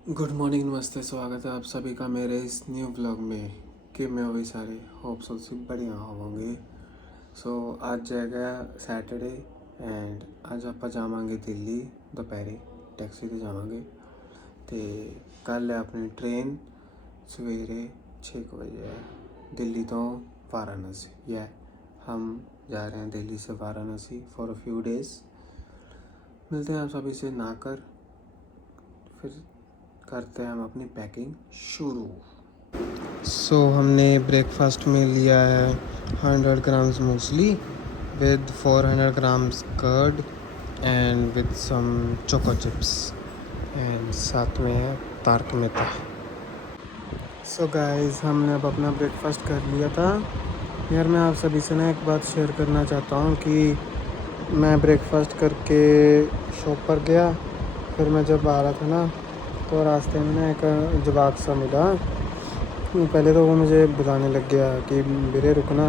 Good morning, नमस्ते, स्वागत है आप सभी का मेरे इस न्यू ब्लॉग में कि मैं वही सारे होप सो से बढ़िया होंगे। आज जाएगा सैटरडे एंड आज आप जावांगे दिल्ली दोपहरे टैक्सी से जावांगे तो कल है अपनी ट्रेन सवेरे 6 बजे है दिल्ली तो वाराणसी। हम जा रहे हैं दिल्ली से Varanasi for a few days. मिलते हैं आप सभी से नहाकर, फिर करते हैं हम अपनी पैकिंग शुरू। हमने ब्रेकफास्ट में लिया है 100 grams muesli with 400 grams curd and with some choco chips and साथ में है तारक मेहता। गाइस, हमने अब अपना ब्रेकफास्ट कर लिया था। यार मैं आप सभी से ना एक बात शेयर करना चाहता हूँ कि मैं ब्रेकफास्ट करके शॉप पर गया, फिर मैं जब आ रहा था ना तो रास्ते में ना एक जवाक सा मिला। पहले तो वो मुझे बुलाने लग गया कि मेरे रुकना।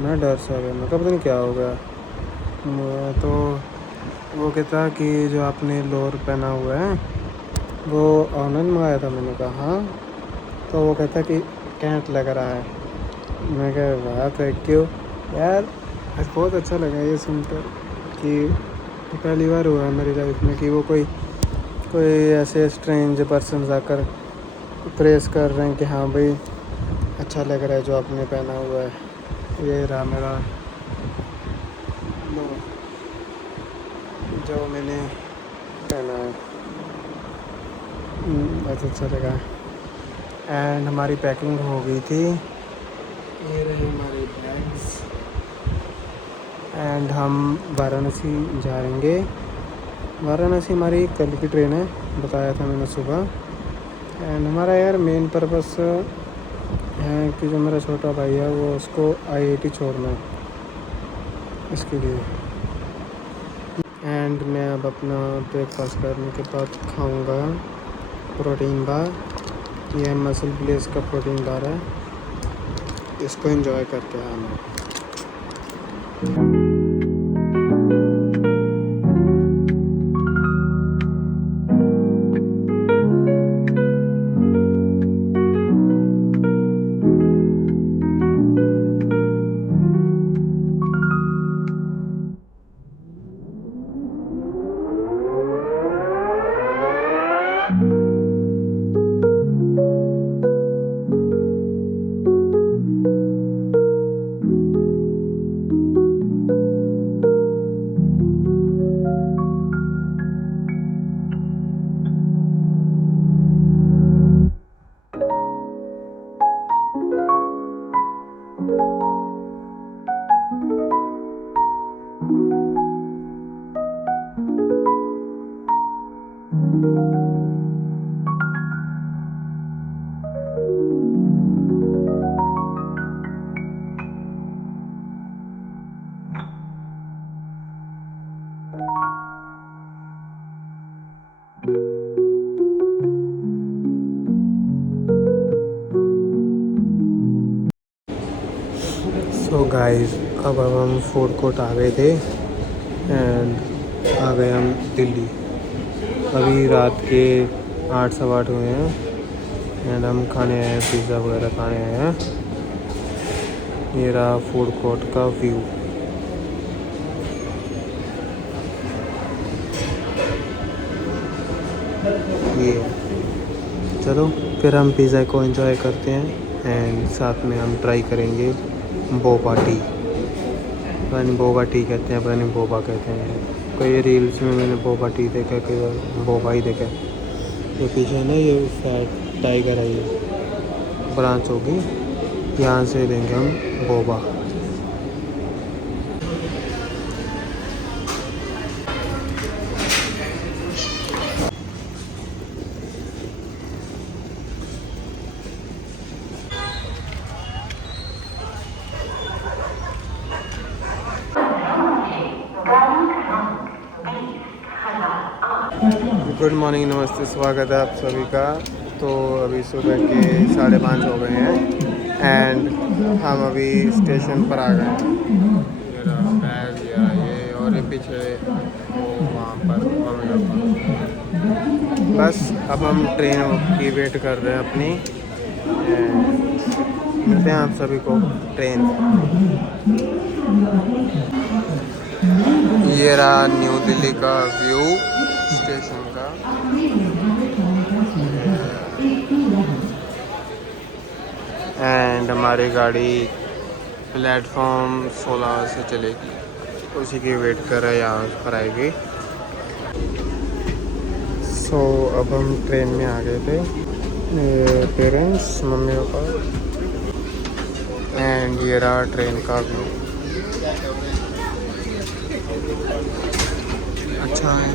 मैं डर सा गया, मैं कहा पता नहीं क्या हो गया। तो वो कहता कि जो आपने लोअर पहना हुआ है वो ऑनलाइन मंगाया था। मैंने कहा हाँ। तो वो कहता कि कैंट लग रहा है। मैं कहा वाह थैंक यू यार, बहुत अच्छा लगा ये सुनकर कि पहली बार हुआ है मेरी लाइफ में कि वो कोई ऐसे स्ट्रेंज पर्सन आकर प्रेस कर रहे हैं कि हाँ भाई अच्छा लग रहा है जो आपने पहना हुआ है। ये रहा मेरा जो मैंने पहना है, बहुत अच्छा लगा। एंड हमारी पैकिंग हो गई थी, ये रहे हमारे बैग्स एंड हम वाराणसी जाएंगे। वाराणसी हमारी कल की ट्रेन है, बताया था मैंने सुबह। एंड हमारा यार मेन पर्पस है कि जो मेरा छोटा भाई है वो उसको आईआईटी छोड़ना है, इसके लिए। एंड मैं अब अपना ब्रेकफास्ट करने के बाद खाऊंगा प्रोटीन बार। यह मसल ब्लेस का प्रोटीन बार है, इसको एंजॉय करते हैं हम। गाइस, अब हम फूड कोर्ट आ गए थे एंड आ गए हम दिल्ली। अभी रात के 8 सवा 8 हुए हैं एंड हम खाने आए हैं, पिज़्ज़ा वगैरह खाने आए हैं। ये रहा फूड कोर्ट का व्यू। ये चलो फिर हम पिज़्ज़ा को एंजॉय करते हैं एंड साथ में हम ट्राई करेंगे बोबा टी। पता नहीं बोबा टी कहते हैं, पता नहीं बोबा कहते हैं। कई रील्स में मैंने बोबा टी देखा, कई बार बोबा ही देखा। ये पीछे ना ये फैट टाइगर है, ये ब्रांच होगी, यहाँ से लेंगे हम बोबा। गुड मॉर्निंग, नमस्ते, स्वागत है आप सभी का। तो अभी सुबह के 5:30 हो गए हैं एंड हम अभी स्टेशन पर आ गए हैं। मेरा बैग ये और ये पीछे वो वहाँ पर बस अब हम ट्रेन की वेट कर रहे हैं अपनी। मिलते हैं आप सभी को ट्रेन। ये रहा न्यू दिल्ली का व्यू स्टेशन का। एंड हमारी गाड़ी प्लेटफॉर्म 16 से चलेगी, उसी की वेट कर रहे हैं, यहाँ पर आएगी। सो अब हम ट्रेन में आ गए थे, पेरेंट्स मम्मी पापा। एंड ये रहा ट्रेन का व्यू। अच्छा है,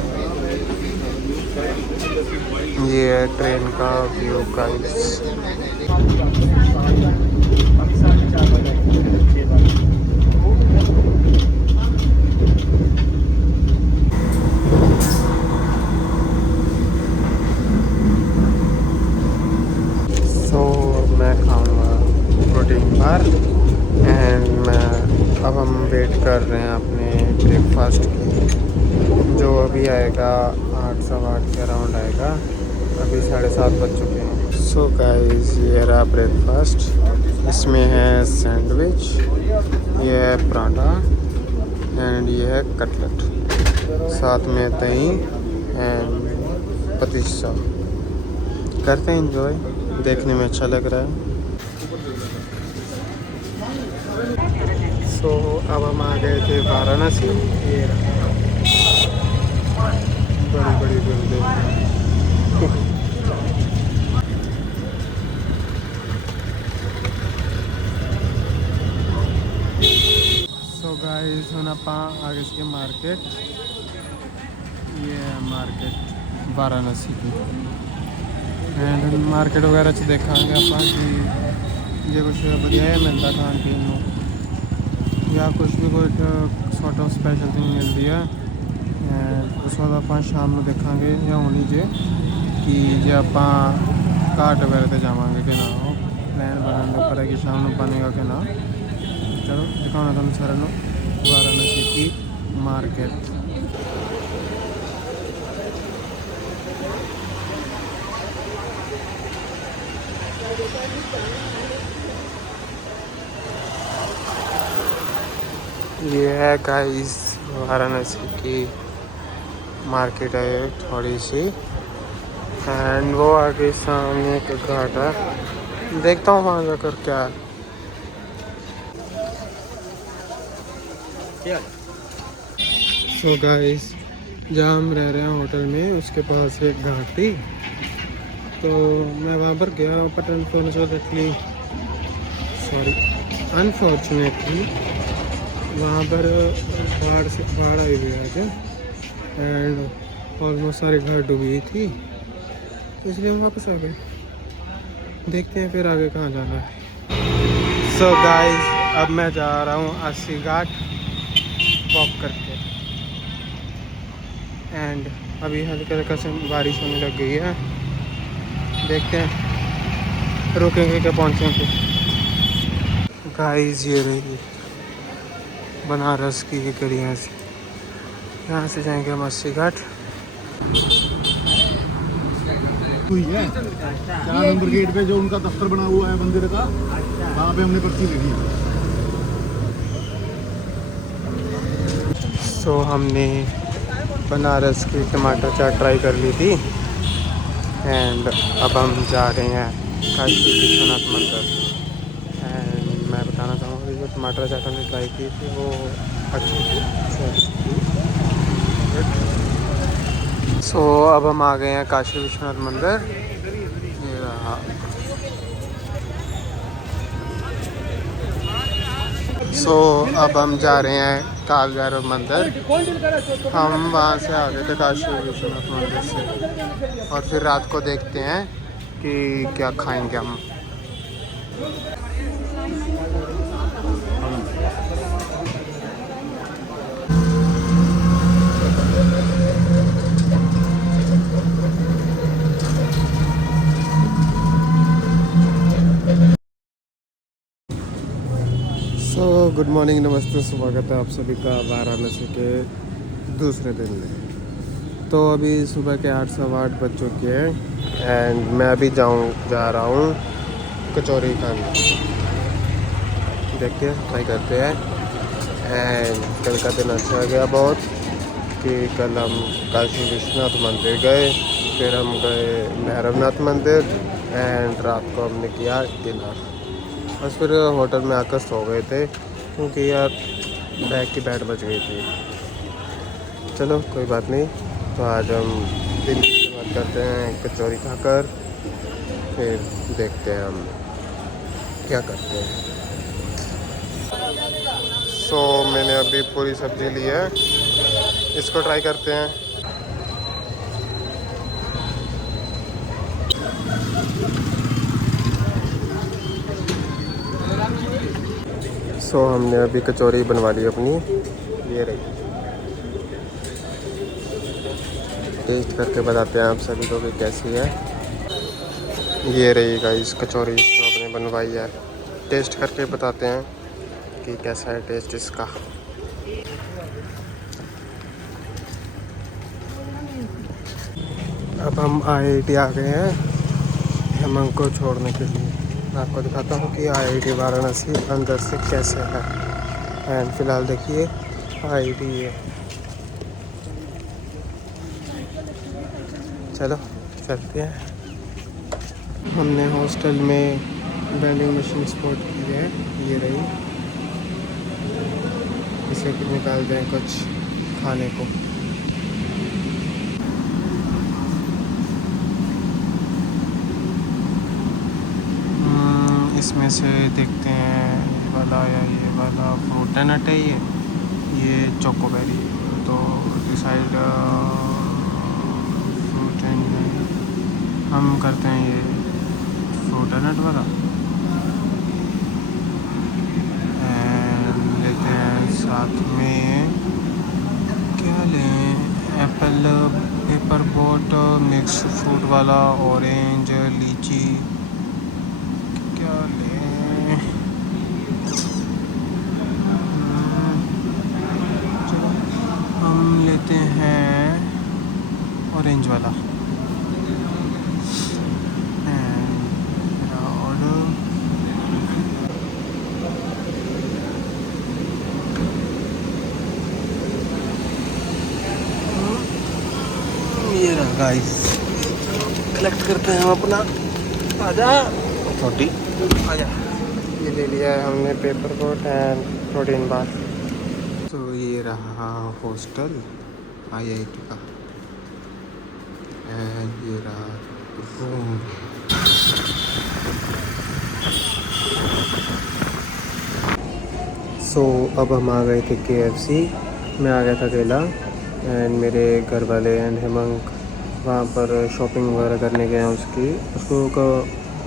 ये है ट्रेन का व्यू गाइस। मैं खाऊंगा प्रोटीन बार। एंड अब हम वेट कर रहे हैं अपने ब्रेकफास्ट की, जो अभी आएगा 8 सवा 8 के अराउंड आएगा। अभी 7:30 बज चुके हैं। सो गाइस ये रहा ब्रेकफास्ट। इसमें है सैंडविच, ये है पराठा एंड ये है कटलेट, साथ में दही एंड पतीसा। करते हैं एंजॉय, देखने में अच्छा लग रहा है। सो अब हम आ गए थे वाराणसी। ये बड़ी बड़ी बिल्डिंग। सो गाइस हम आप आगे के मार्केट, ये है मार्केट वाराणसी की। एंड मार्केट वगैरह च देखांगे आप कि ये कुछ बढ़िया है मिलता खान पीन में, या कुछ भी कोई सॉर्ट ऑफ स्पेशल थिंग मिलती है। उस बाद आप शाम में देखांगे या होनी जे कि जे आप घाट वगैरह से जावांगे कि ना, प्लान बनाने पर है कि शाम में बनेगा कि ना। चलो दिखाना तुम सारे वाराणसी की मार्केट। ये है गाइस वाराणसी की मार्केट है थोड़ी सी। एंड वो आगे सामने एक घाट है, देखता हूँ वहाँ जाकर क्या है। सो गाइस जहाँ हम रह रहे हैं होटल में, उसके पास एक घाट थी, तो मैं वहाँ पर गया। बट अनफॉर्चुनेटली वहाँ पर बाढ़ आई हुई है क्या, एंड ऑलमोस्ट सारे घर डूबी थी, तो इसलिए हम वापस आ गए। देखते हैं फिर आगे कहाँ जाना है। सो गाइस अब मैं जा रहा हूँ 80 घाट वॉक करके। एंड अभी हल्का हल्का से बारिश होने लग गई है, देखते हैं रुकेंगे क्या पहुँचेंगे। गाइस ये रही बनारस की गलियाँ से, यहाँ से जाएंगे हम 80 घाट। हुई है 4 नंबर गेट पे जो उनका दफ्तर बना हुआ है मंदिर का, वहाँ पे हमने पर्ची ले ली। सो हमने बनारस की टमाटर चाट ट्राई कर ली थी। एंड अब हम जा रहे हैं काशी विश्वनाथ मंदिर। एंड मैं बताना चाहूँगा कि जो टमाटर चाट हमने ट्राई की थी वो अच्छी थी। सो अब हम आ गए हैं काशी विश्वनाथ मंदिर। ये रहा। सो अब हम जा रहे हैं काल भैरव मंदिर। हम वहाँ से आ गए थे काशी विश्वनाथ मंदिर से, और फिर रात को देखते हैं कि क्या खाएंगे हम। सो गुड मॉर्निंग, नमस्ते, स्वागत है आप सभी का वाराणसी के दूसरे दिन में। तो अभी सुबह के 8 सवा 8 बज चुके हैं एंड मैं अभी जा रहा हूँ कचौरी खाने। देखते हैं, ट्राई करते हैं। एंड कल का दिन अच्छा गया बहुत कि कल हम काशी विश्वनाथ मंदिर गए, फिर हम गए भैरवनाथ मंदिर एंड रात को हमने किया डिनर। बस फिर होटल में आकर सो गए थे क्योंकि यार बैग की बैट बच गई थी। चलो कोई बात नहीं। तो आज हम दिन की शुरुआत करते हैं कचौरी खाकर, फिर देखते हैं हम क्या करते हैं। सो मैंने अभी पूरी सब्जी ली है, इसको ट्राई करते हैं। सो हमने अभी कचौरी बनवा ली अपनी, ये रही। टेस्ट करके बताते हैं आप सभी को कि कैसी है। ये रही गाइस कचौरी जो आपने बनवाई है, टेस्ट करके बताते हैं कि कैसा है टेस्ट इसका। अब हम IIT आ गए हैं हेमंग को छोड़ने के लिए। मैं आपको दिखाता हूँ कि IIT वाराणसी अंदर से कैसे है। एंड फिलहाल देखिए IIT है। चलो चलते हैं। हमने हॉस्टल में वेंडिंग मशीन स्पॉट की है, ये रही। इसे निकालते हैं कुछ खाने को। इसमें से देखते हैं ये वाला या ये वाला फ्रूट नट है। ये चोकोबेरी। तो डिसाइड फ्रूट एंड हम करते हैं ये फ्रूट नट वाला। एंड लेते हैं साथ में क्या लें, Apple paper boat mix fruit वाला, ऑरेंज लीची, क्या लें। चलो हम लेते हैं ऑरेंज वाला। ऑर्डर ये रहा गाइस, कलेक्ट करते हैं हम अपना। आजा छोटी आजा। ये ले लिया है हमने paper boat and protein bar. तो ये रहा हॉस्टल IIT का एंड ये रहा रूम। सो अब हम आ गए थे KFC। मैं आ गया था अकेला एंड मेरे घर वाले एंड हेमंग वहाँ पर शॉपिंग वगैरह करने गए हैं। उसको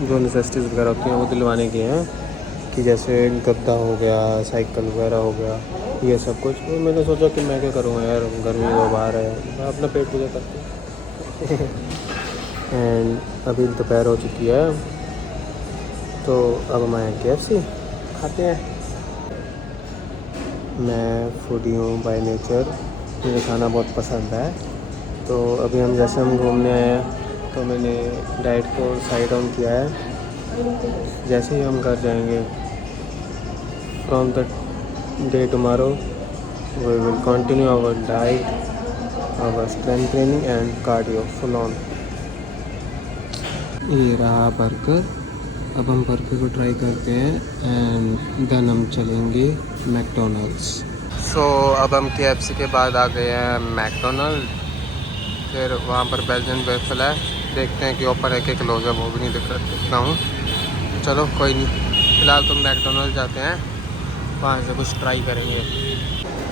जो नेसेसिटीज़ वगैरह होती हैं वो दिलवाने गए हैं, कि जैसे गद्दा हो गया, साइकिल वगैरह हो गया, ये सब कुछ। तो मैंने सोचा कि मैं क्या करूँगा यार, गर्मी वो बाहर है, मैं अपना पेट पूजा करता हूँ। एंड अभी दोपहर हो चुकी है, तो अब हम आए KFC खाते हैं। मैं फूडी हूँ बाय नेचर, मुझे खाना बहुत पसंद है। तो अभी हम घूमने आए हैं, तो मैंने डाइट को साइड ऑन किया है। जैसे ही हम घर जाएंगे, from the day tomorrow we will continue our diet, our strength training and cardio full on. ये रहा बर्गर। अब हम बर्गर को ट्राई करते हैं एंड देन हम चलेंगे मैकडोनल्ड्स। सो अब हम KFC के बाद आ गए हैं मैकडोनल्ड। फिर वहाँ पर बेल्जियन वेफल है, देखते हैं कि ओपन है कि क्लोज है, वो भी नहीं देखता हूँ। चलो कोई नहीं, फ़िलहाल तो मैकडोनल्ड जाते हैं, वहाँ से कुछ ट्राई करेंगे।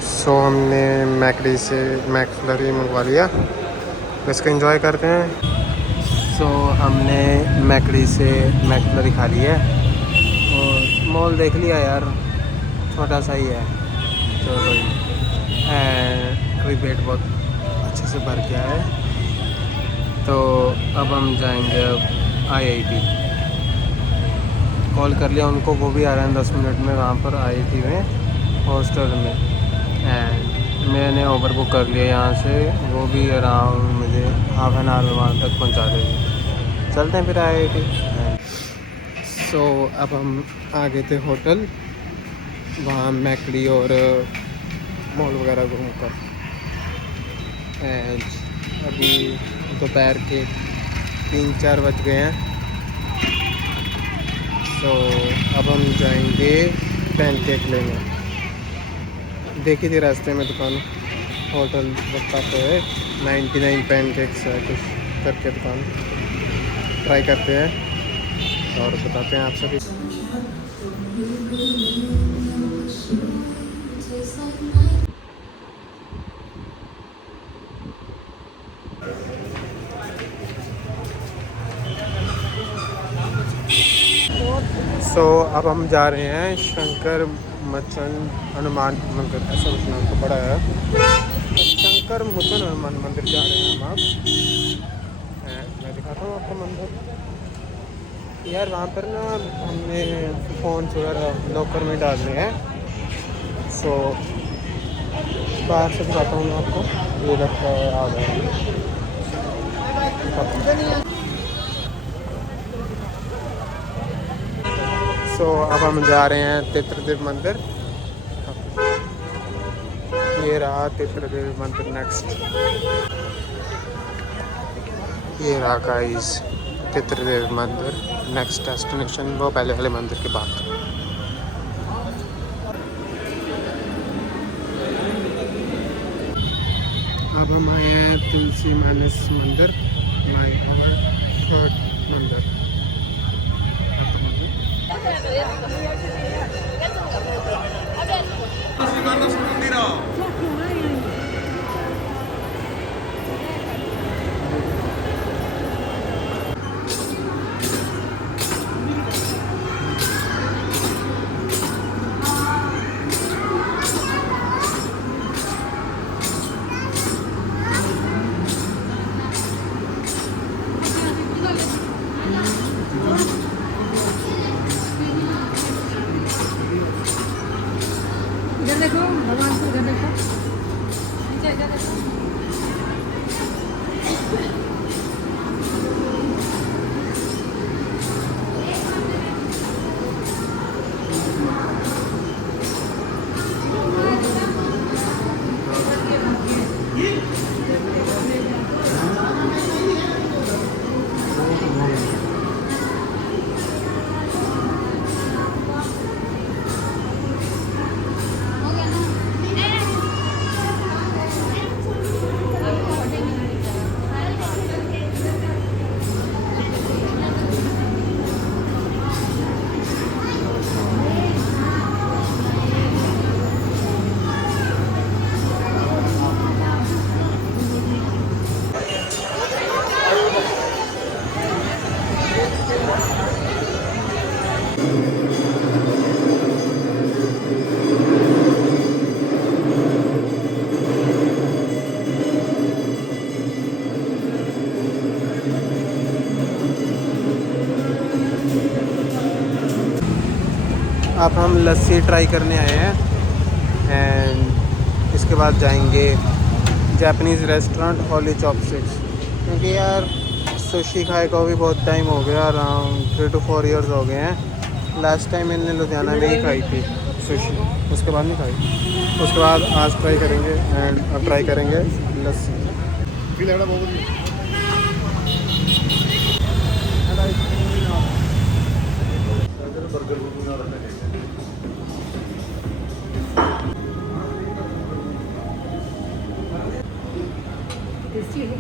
सो हमने मैकडी से मैकफ्लरी मंगवा लिया, इसको एंजॉय करते हैं। सो हमने मैकडी से मैकफ्लरी खा ली है और मॉल देख लिया यार, छोटा सा ही है। चलो कोई पेट बहुत अच्छे से भर गया है। तो अब हम जाएंगे अब IIT। कॉल कर लिया उनको, वो भी आ रहे हैं 10 मिनट में वहाँ पर IIT में हॉस्टल में। एंड मैंने ओवर बुक कर लिया यहाँ से, वो भी अराउंड मुझे हाफ एन आवर में वहाँ तक पहुँचा देगी। चलते हैं फिर IIT। सो अब हम आ गए थे होटल, वहाँ मैकडी और मॉल वगैरह घूम कर। एंड अभी दोपहर के 3-4 बज गए हैं। तो अब हम जाएंगे पैनकेक लेने। देखी थी रास्ते में दुकान, होटल बताते हैं 99 पैनकेक्स है कुछ करके दुकान, ट्राई करते हैं और बताते हैं आप सभी। सो अब हम जा रहे हैं शंकर मचन हनुमान मंदिर, ऐसा कुछ नाम तो पड़ा है, शंकर मुचन हनुमान मंदिर जा रहे हैं हम। आप मैं दिखाता हूँ आपको मंदिर। यार वहाँ पर ना हमने फ़ोन वगैरह लॉकर में डालने हैं। सो बाहर से दिखाता हूँ मैं आपको, ये रखा है आ गया। सो अब हम जा रहे हैं तित्रदेव मंदिर। ये रहा तित्रदेव मंदिर नेक्स्ट, ये रहा गाइस तित्रदेव मंदिर नेक्स्ट डेस्टिनेशन, वो पहले वाले मंदिर के बाद। अब हम आए हैं तुलसी मानस मंदिर, माई अवर थर्ड मंदिर। इधर देखो भगवान को, इधर देखो, नीचे इधर देखो। अब हम लस्सी ट्राई करने आए हैं एंड इसके बाद जाएंगे जापानीज़ रेस्टोरेंट होली चॉपस्टिक्स, क्योंकि यार सुशी खाए को भी बहुत टाइम हो गया, अराउंड 3 to 4 years हो गए हैं। लास्ट टाइम मैंने लुधियाना में ही खाई थी सुशी, उसके बाद नहीं खाई। उसके बाद आज ट्राई करेंगे एंड अब ट्राई करेंगे लस्सी। टेस्टी है।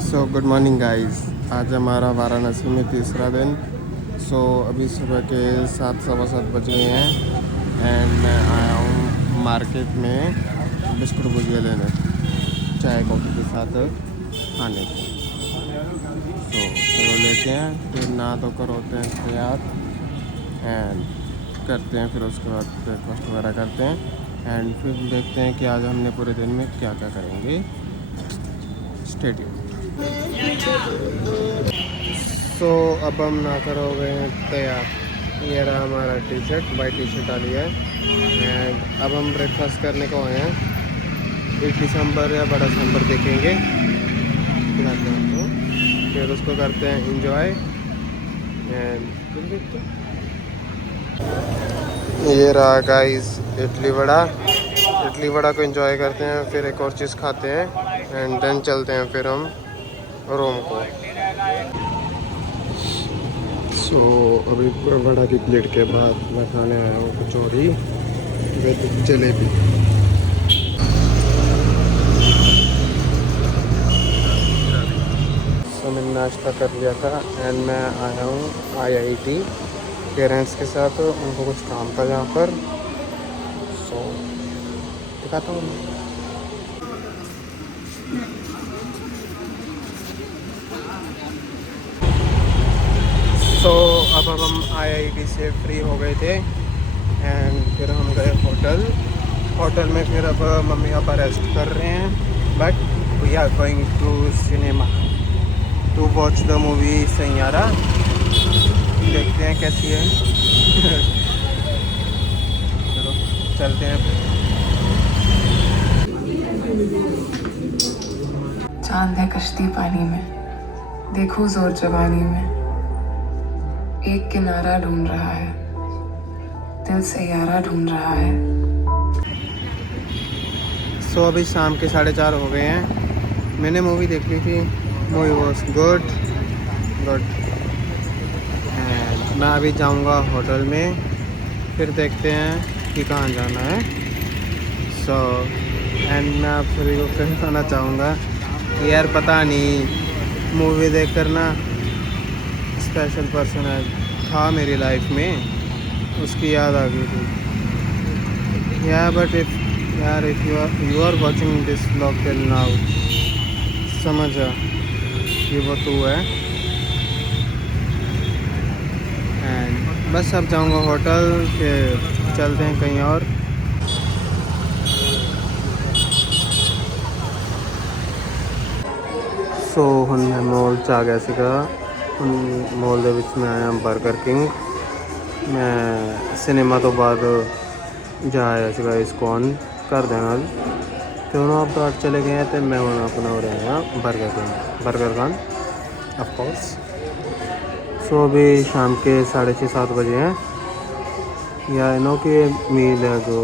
सो गुड मॉर्निंग गाइस, आज हमारा वाराणसी में तीसरा दिन। सो अभी सुबह के 7-7:15 बज गए हैं एंड मैं आया हूँ मार्केट में बिस्कुट भुजिया लेने, चाय कॉफ़ी के साथ खाने को। तो चलो लेते हैं, फिर नहा धोकर होते हैं तैयार एंड करते हैं, फिर उसके बाद ब्रेकफास्ट वगैरह करते हैं एंड फिर देखते हैं कि आज हमने पूरे दिन में क्या क्या करेंगे। Stay tuned. सो अब हम नहाकर हो गए हैं तैयार। ये रहा हमारा T shirt, white T shirt डाली है। एंड अब हम ब्रेकफास्ट करने को आए हैं। इडली सांभर या बड़ा सांभर देखेंगे, दिखाते हैं आपको, फिर उसको करते हैं इंजॉय। एंड ये रहा गाइस इडली वड़ा। इडली वड़ा को एंजॉय करते हैं, फिर एक और चीज़ खाते हैं एंड देन चलते हैं फिर हम रूम को। सो अभी वड़ा की प्लेट के बाद मैं खाने आया हूँ कचौरी विद जलेबी। तो मैंने नाश्ता कर लिया था एंड मैं आया हूँ IIT पेरेंट्स के साथ। उनको कुछ काम था यहाँ पर, सो दिखाता हूँ। सो अब हम IIT से फ्री हो गए थे एंड फिर हम गए होटल में। फिर अब मम्मी पापा रेस्ट कर रहे हैं, but we are going to cinema to watch the movie Saiyaara. देखते हैं कैसी है। चलो चलते हैं। चांद है कश्ती पानी में, देखो जोर जवानी में, एक किनारा ढूंढ रहा है, दिल सैयारा ढूंढ रहा है। सो अभी शाम के 4:30 हो गए हैं। मैंने मूवी देख ली थी, मूवी वॉज गुड। मैं अभी जाऊंगा होटल में, फिर देखते हैं कि कहाँ जाना है। सो एंड मैं आप सभी को कहना चाहूँगा कि यार पता नहीं मूवी देख कर ना स्पेशल पर्सन था मेरी लाइफ में, उसकी याद आ गई थी यार। But if you are watching this vlog till now, समझ जा कि वो तू है। एंड बस अब जाऊंगा होटल, फिर चलते हैं कहीं और। सो ਹੁਣ मैं मॉल च आ गया ਸੀਗਾ। मॉल ਦੇ ਵਿੱਚ ਮੈਂ ਆਇਆ 버ਗਰ ਕਿੰਗ। ਮੈਂ ਸਿਨੇਮਾ ਤੋਂ ਬਾਅਦ ਜਾ ਆਇਆ ਸੀਗਾ ਇਸਕॉन ਘਰਦਿਆਂ ਨਾਲ, ਤੇ ਹੁਣ ਆਪਾਂ ਚਲੇ ਗਏ हैं, ਤੇ मैं ਹੁਣ अपना हो रहा हूँ बर्गर खान ऑफ कोर्स। सो अभी शाम के 6:30-7 बजे हैं। या नो कि मील है जो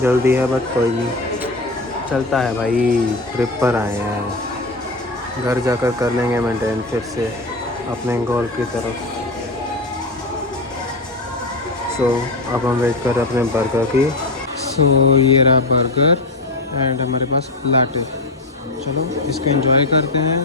जल्दी है, बट कोई नहीं, चलता है भाई। ट्रिप पर आए हैं, घर जाकर कर लेंगे मेंटेन फिर से अपने गोल की तरफ। सो अब हम वेट कर रहे हैं अपने बर्गर की। सो ये रहा बर्गर एंड हमारे पास लाटे। चलो इसको एंजॉय करते हैं।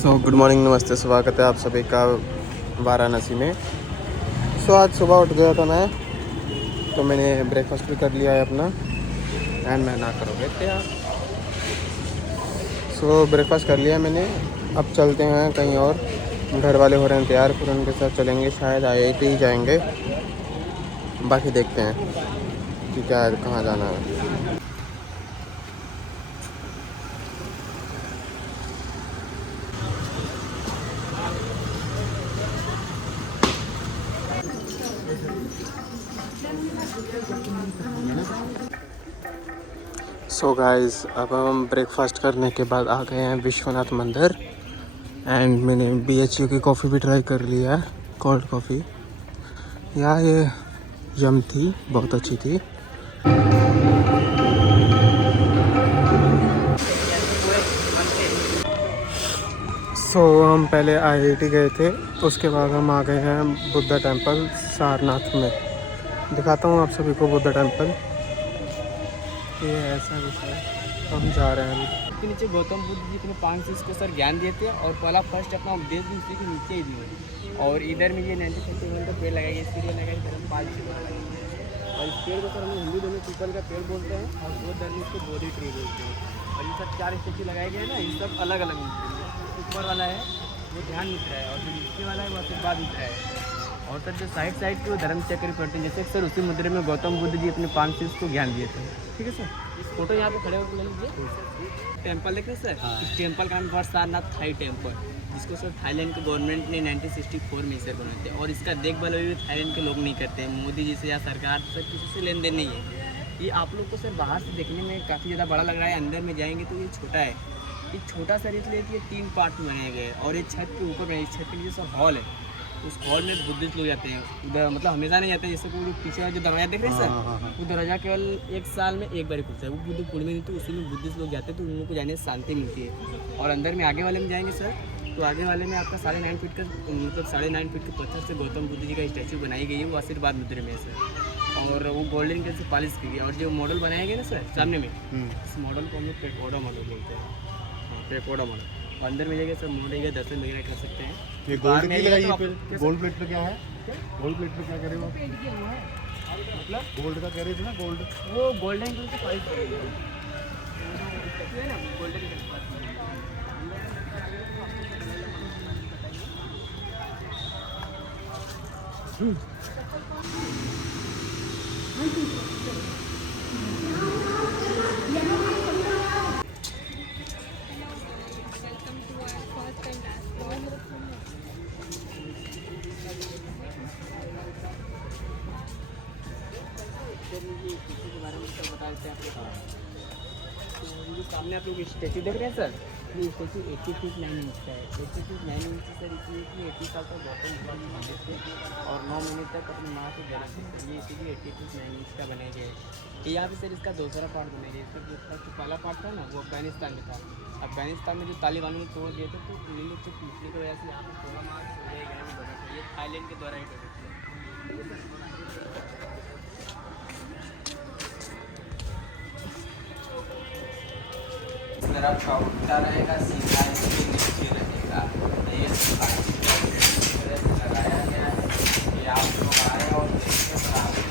सो गुड मॉर्निंग, नमस्ते, स्वागत है आप सभी का वाराणसी में। सो आज सुबह उठ गया था मैं, तो मैंने ब्रेकफास्ट भी कर लिया है अपना एंड मैं ना करोगे तैयार। सो ब्रेकफास्ट कर लिया मैंने, अब चलते हैं कहीं और। घर वाले हो रहे हैं तैयार, फिर उनके साथ चलेंगे, शायद IIT ही जाएंगे। बाकी देखते हैं कि क्या है, कहाँ जाना है। सो गाइस अब हम ब्रेकफास्ट करने के बाद आ गए हैं विश्वनाथ मंदिर एंड मैंने BHU की कॉफ़ी भी ट्राई कर लिया है, कोल्ड कॉफ़ी। यार ये यम थी, बहुत अच्छी थी। सो हम पहले IIT गए थे, उसके बाद हम आ गए हैं बुद्धा टेम्पल सारनाथ में। दिखाता हूँ आप सभी को बुद्धा टेम्पल। ये ऐसा विषय हम जा रहे हैं अभी। के नीचे गौतम बुद्ध जी को 5 चीज़ को सर ज्ञान देते हैं और पहला फर्स्ट अपना उपदेश भी उसी के नीचे ही दिए। और इधर में ये 1931 का पेड़ लगाएंगे, इसके लिए लगाएंगे 5 चीज़। और इस पेड़ को सर हम हिंदू धर्म में पीपल का पेड़ बोलते हैं और बौद्ध धर्म में इसको बोधि ट्री बोलते हैं। और ये सब 4 स्टेचू लगाए गए हैं ना, ये सब अलग अलग मिलते हैं। ऊपर वाला है वो ध्यान मुद्रा है और जो नीचे वाला है वो आशीर्वाद मुद्रा है। और सर जो साइड के वो धर्म चक्र पड़ते हैं, जैसे सर उसी मुद्रे में गौतम बुद्ध जी अपने 5 शिष्य को ज्ञान दिए थे। ठीक है सर, इस फोटो यहाँ पे खड़े होकर ले लीजिए। टेम्पल देख रहे हैं सर, इस टेम्पल का नाम गॉड सारनाथ थाई टेम्पल, जिसको सर थाईलैंड के गवर्नमेंट ने 1964 में इसे बनाए थे। और इसका देखभाल अभी भी थाईलैंड के लोग नहीं करते हैं, मोदी जी से या सरकार से किसी से लेन देन नहीं है। ये आप लोग को सर बाहर से देखने में काफ़ी ज़्यादा बड़ा लग रहा है, अंदर में जाएंगे तो ये छोटा है। ये छोटा सर इसलिए कि ये 3 पार्ट में बनाए गए और ये छत के ऊपर बनाए, छत के नीचे सर हॉल है। उस हॉल में बुद्धिस्ट लोग जाते हैं उधर, मतलब हमेशा नहीं जाते हैं। जैसे कोई पीछे वाला जो दरवाजा देख रहे हैं सर, वो दरवाजा केवल 1 साल में एक बार खुलता है, वो बुद्ध पूर्णिमा नहीं, तो उसी में बुद्धिस्ट लोग जाते हैं, तो उन लोगों को जाने से शांति मिलती है। और अंदर में आगे वाले में जाएंगे सर, तो आगे वाले में आपका 9.5 फीट का, मतलब 9.5 फीट के पत्थर से गौतम बुद्ध जी का स्टैचू बनाई गई है, वो आशीर्वाद मुद्रे में है सर। और वो गोल्डन कलर से पॉलिश की गई है। और जो मॉडल बनाया गया ना सर सामने में, इस मॉडल को हम लोग पेकोडा मॉडल बोलते हैं। हाँ, पेकोडा मॉडल। अंदर में जाएगा सर, मॉडल का दर्शन वगैरह कर सकते हैं। ये गोल्ड की लगाई है, फिर गोल्ड प्लेट पे क्या है? गोल्ड प्लेट पे क्या कह रहे हो? मतलब गोल्ड का कह रहे थे ना, गोल्ड वो गोल्डन कलर से पॉलिश की गई है ना, गोल्डन कलर से। के बारे में सर बता देते हैं आपको। तो ये सामने आप लोग स्टैचू देख रहे हैं सर, ये स्टैचू 80 फीट 9 इंच का है। 80 फीट 9 इंच सर इसलिए कि 80 साल तक गौतम बुद्ध जी थे और 9 महीने तक अपनी माँ से जन्म थे। ये इसीलिए 80 फीट 9 इंच का बनाया गया है। ये यहाँ पे सर इसका दूसरा पार्ट बनाया गया है। इसका जो पहला पार्ट था ना, वो अफगानिस्तान में था। अफगानिस्तान में जो तालिबानों ने तोड़ दिए थे, तो ये लोग तो पीछने की वजह से यहाँ पर 16 मार्च 16 में बने थे। ये थाईलैंड के द्वारा ही बने थे। तरफ का उल्टा रहेगा, सीधा इसके नीचे रहेगा। ये लगाया गया है कि आप लोग आए और देखें तो आपको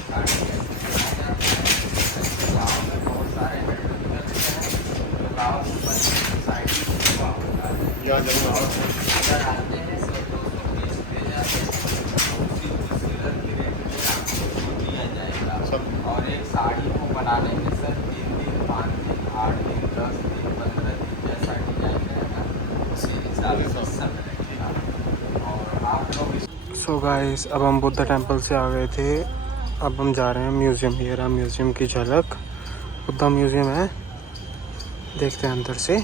गाँव में बहुत सारे तो गाँव की साइड अगर आते हैं सब 220 पे जाते हैं, उसी की रेट में आपको दिया जाएगा। और एक साड़ी को बनाने में सर 3 दिन 5 दिन 8 दिन 10 दिन 15 दिन जैसा डिजाइन रहेगा, उसी हिसाब से सब रहेगा। और आप लोग सो गाइस, अब हम बुद्ध टेम्पल से आ गए थे, अब हम जा रहे हैं म्यूज़ियम। ये रहा म्यूज़ियम की झलक, बुद्धा म्यूज़ियम है, देखते हैं अंदर से।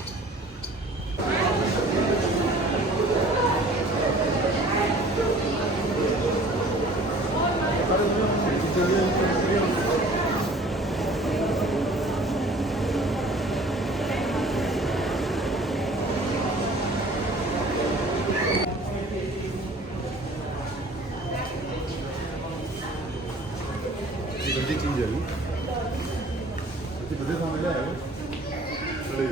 गंदी चीज है, बड़े सामने है बड़े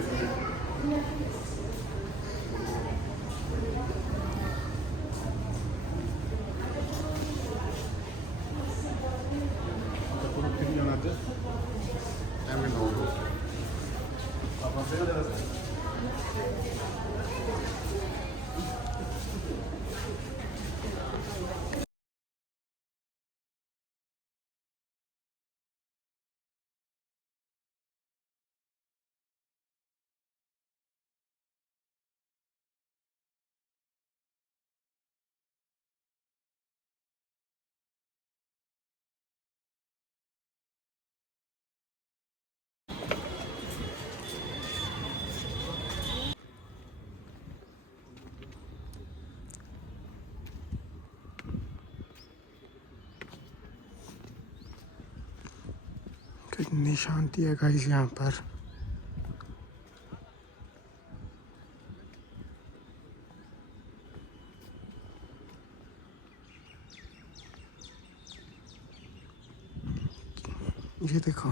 कितनी शांति है गाइस यहाँ पर। ये देखो,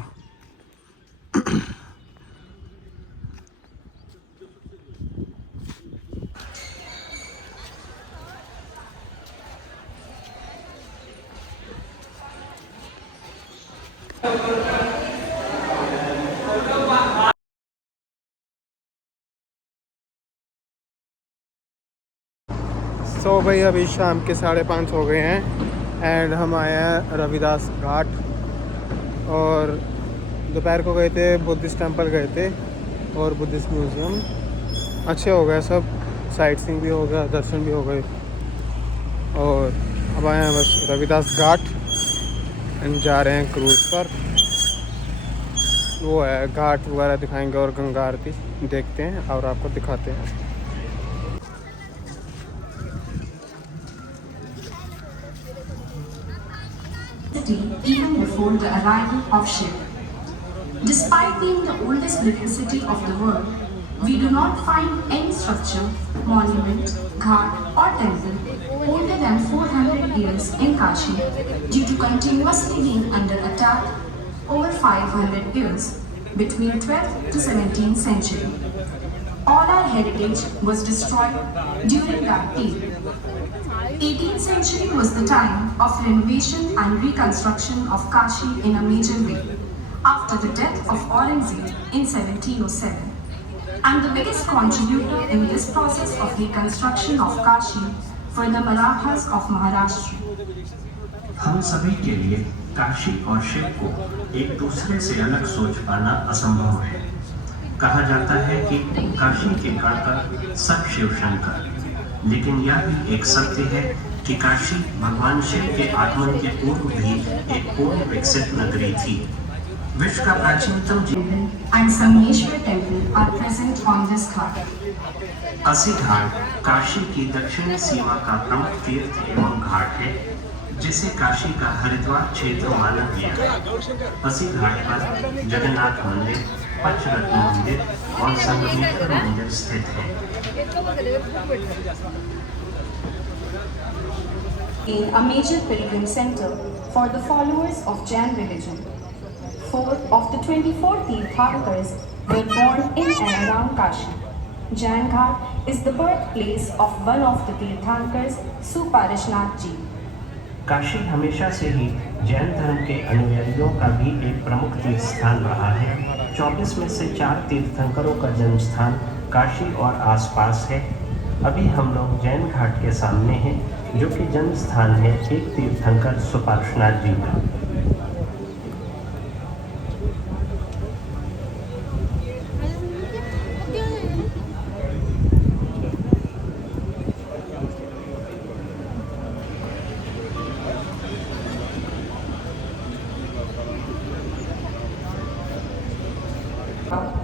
सो भाई अभी शाम के 5:30 हो गए हैं एंड हम आए हैं रविदास घाट। और दोपहर को गए थे, बुद्धिस्ट टेम्पल गए थे और बुद्धिस्ट म्यूज़ियम। अच्छे हो गए सब, साइट सीइंग भी हो गया, दर्शन भी हो गए। और अब आए हैं बस रविदास घाट एंड जा रहे हैं क्रूज़ पर। वो है घाट वगैरह दिखाएंगे और गंगा आरती देखते हैं और आपको दिखाते हैं। Even before the arrival of ship. Despite being the oldest living city of the world, we do not find any structure, monument, ghat or temple older than 400 years in Kashi due to continuously being under attack over 500 years between 12th to 17th century. All our heritage was destroyed during that period. 18th century was the time of renovation and reconstruction of Kashi in a major way after the death of Aurangzeb in 1707. And the biggest contributor in this process of reconstruction of Kashi were the Marathas of Maharashtra. हम सभी के लिए काशी और शिव को एक दूसरे से अलग सोच पाना असंभव है। कहा जाता है कि काशी के गढ़ सब शिव शंकर, लेकिन यह भी एक सत्य है कि काशी भगवान शिव के आगमन के पूर्व भी एक पूर्ण विकसित नगरी थी। विश्व का प्राचीनतम and Samneshwar temple are present on this ghat. असी घाट काशी की दक्षिणी सीमा का प्रमुख तीर्थ एवं घाट है, जिसे काशी का हरिद्वार क्षेत्र माना गया है। असी घाट पर जगन्नाथ मंदिर, पंचरत्न मंदिर और संगमेश्वर मंदिर स्थित है। A major pilgrim center for the followers of Jain religion. 4 of the 24 Tirthankars were born in and around Kashi. Jain Ghat is the birthplace of one of the Tirthankars, Suparishnath ji. Kashi हमेशा से ही जैन धर्म के अनुयायियों का भी एक प्रमुख तीर्थ स्थान रहा है। 24 में से 4 तीर्थंकरों का जन्म स्थान काशी और आसपास है। अभी हम लोग जैन घाट के सामने हैं, जो कि जन्म स्थान है एक तीर्थंकर सुपार्श्वनाथ जी का।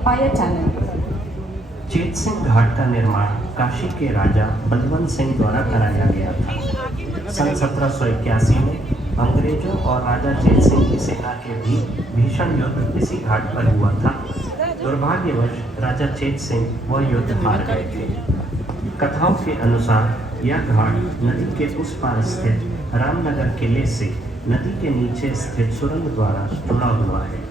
By a tunnel. चेत सिंह घाट का निर्माण काशी के राजा बलवंत सिंह द्वारा कराया गया था। सन 1781 में अंग्रेजों और राजा चेत सिंह की सेना के भी भीषण युद्ध इसी घाट पर हुआ था। दुर्भाग्यवश राजा चेत सिंह वह युद्ध हार गए थे। कथाओं के अनुसार यह घाट नदी के उस पार स्थित रामनगर किले से नदी के नीचे स्थित सुरंग द्वारा जुड़ा हुआ है।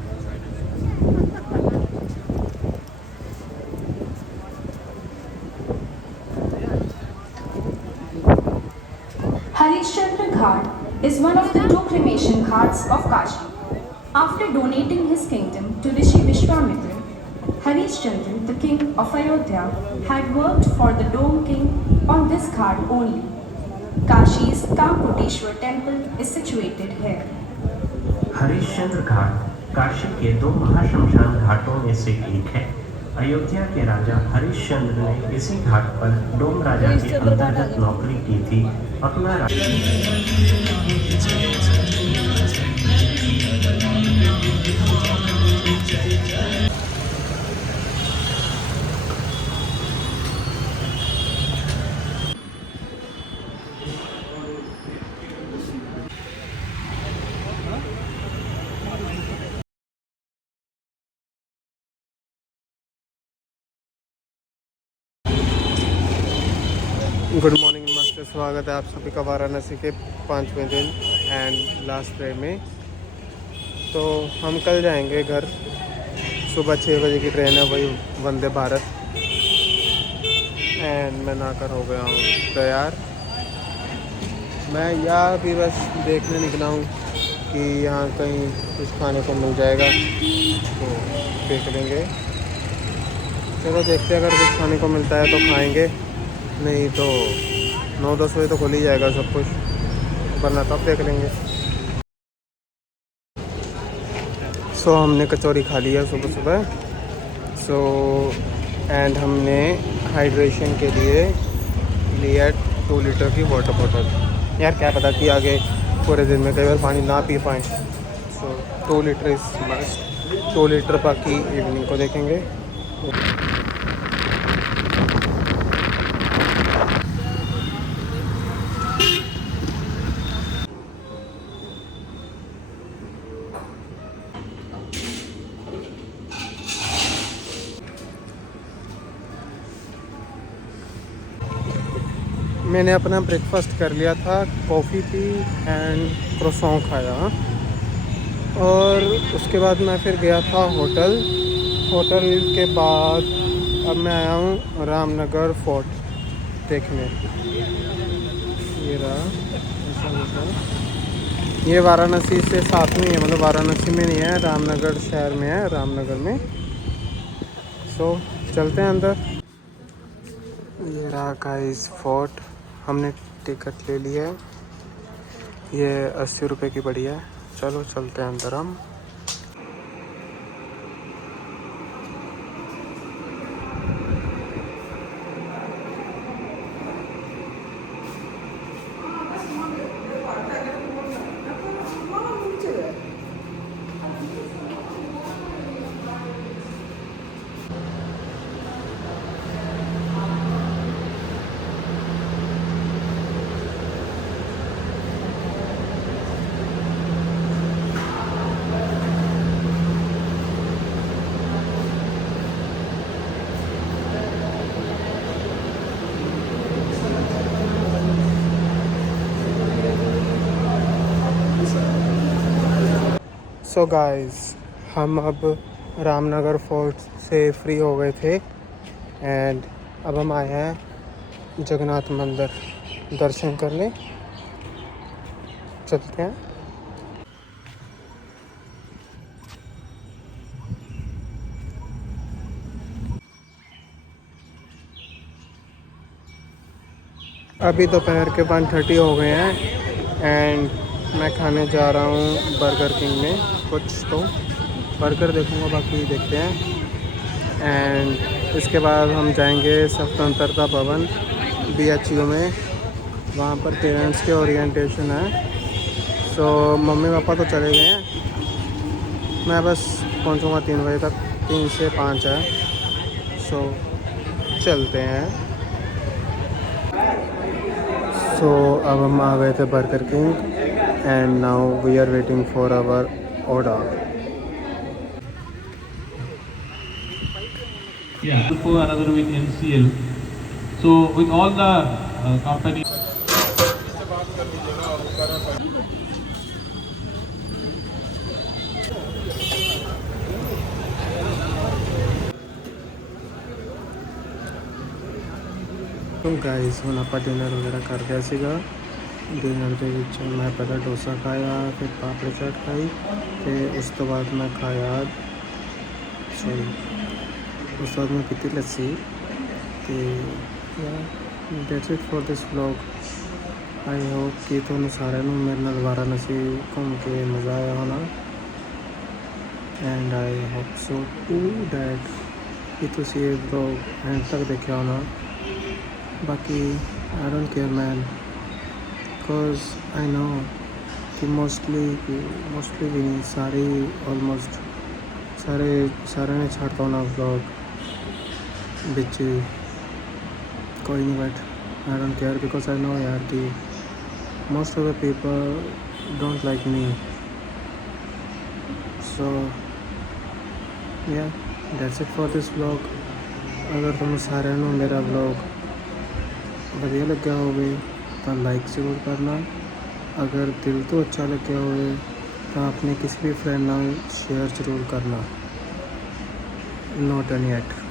Harishchandra Ghat is one of the 2 cremation ghats of Kashi. After donating his kingdom to Rishi Vishwamitra, Harishchandra, the king of Ayodhya, had worked for the Dome king on this ghat only. Kashi's Kamputeshwar temple is situated here. Harishchandra घाट काशी के 2 महाश्मशान घाटों में से एक है। अयोध्या के राजा हरिश्चंद्र ने इसी घाट पर डोम राजा के अंतर्गत नौकरी की थी। अपना गुड मॉर्निंग मास्टर, स्वागत है आप सभी का वाराणसी के 5वें दिन एंड लास्ट डे में। तो हम कल जाएंगे घर, सुबह 6 बजे की ट्रेन है, वही वंदे भारत। एंड मैं नहाकर हो गया हूँ तैयार। मैं यहाँ भी बस देखने निकला हूँ कि यहाँ कहीं कुछ खाने को मिल जाएगा तो देख लेंगे। चलो देखते हैं, अगर कुछ खाने को मिलता है तो खाएंगे, नहीं तो 9-10 बजे तो खुल ही जाएगा सब कुछ, वरना तब देख लेंगे। सो हमने कचौरी खा लिया सुबह सुबह। सो एंड हमने हाइड्रेशन के लिए लिया 2 लीटर की वाटर बॉटल। यार क्या पता कि आगे पूरे दिन में कई बार पानी ना पी पाएँ। सो 2 लीटर इस मस्ट, 2 लीटर बाकी इवनिंग को देखेंगे। मैंने अपना ब्रेकफास्ट कर लिया था, कॉफ़ी पी एंड क्रोसॉन खाया, और उसके बाद मैं फिर गया था होटल के बाद अब मैं आया हूँ रामनगर फोर्ट देखने। ये रहा, ये वाराणसी से साथ में है, मतलब वाराणसी में नहीं है, रामनगर शहर में है, रामनगर में। सो चलते हैं अंदर। ये रहा गाइस फोर्ट, हमने टिकट ले ली है, ये 80 रुपये की पड़ी है। चलो चलते हैं अंदर हम। सो गाइस हम अब रामनगर फोर्ट से फ्री हो गए थे एंड अब हम आए हैं जगन्नाथ मंदिर दर्शन करने। चलते हैं। अभी दोपहर के 1:30 हो गए हैं एंड मैं खाने जा रहा हूँ बर्गर किंग में कुछ, तो बर्गर देखूँगा, बाकी देखते हैं। एंड इसके बाद हम जाएंगे स्वतंत्रता भवन BHU में, वहाँ पर पेरेंट्स के ओरिएंटेशन है। सो मम्मी पापा तो चले गए हैं, मैं बस पहुँचूँगा 3 बजे तक, 3 से 5 है। सो चलते हैं। सो अब हम आ गए थे burger king and now we are waiting for our order. Yeah, for another with NCL. So with all the companies. तो गाइस ਹੁਣ ਆਪਾਂ डिनर वगैरह कर लिया सीगा। डिनर ਦੇ ਵਿੱਚ मैं पहले डोसा खाया, फिर पापड़ी चाट खाई, फिर उस तो बाद मैं खाया उस बाद मैं पीती लस्सी। तो that's it for this vlog. I hope कि तुहानू सारिਆਂ ਨੂੰ ਮੇਰੇ ਨਾਲ वाराणसी घूम के मज़ा आया होना and I hope so too that कि तुसी ये व्लॉग एंड तक देखा होना। बाकी I don't care man, because I know कि मोस्टली भी नहीं, सारे ऑलमोस्ट सारे ने छाड़ता होना व्लॉग बिच, कोई नहीं, but I don't care because I know यार कि most of the people don't like me. So yeah that's it for this vlog. अगर तुम सारे मेरा व्लॉग ਵਧੀਆ ਲੱਗਿਆ ਹੋਵੇ ਤਾਂ ਲਾਈਕ ਜ਼ਰੂਰ ਕਰਨਾ। ਅਗਰ ਦਿਲ ਤੋਂ ਅੱਛਾ ਲੱਗਿਆ ਹੋਵੇ ਤਾਂ ਆਪਣੇ ਕਿਸੇ ਵੀ ਫਰੈਂਡ ਨਾਲ ਸ਼ੇਅਰ ਜ਼ਰੂਰ ਕਰਨਾ। Note done yet.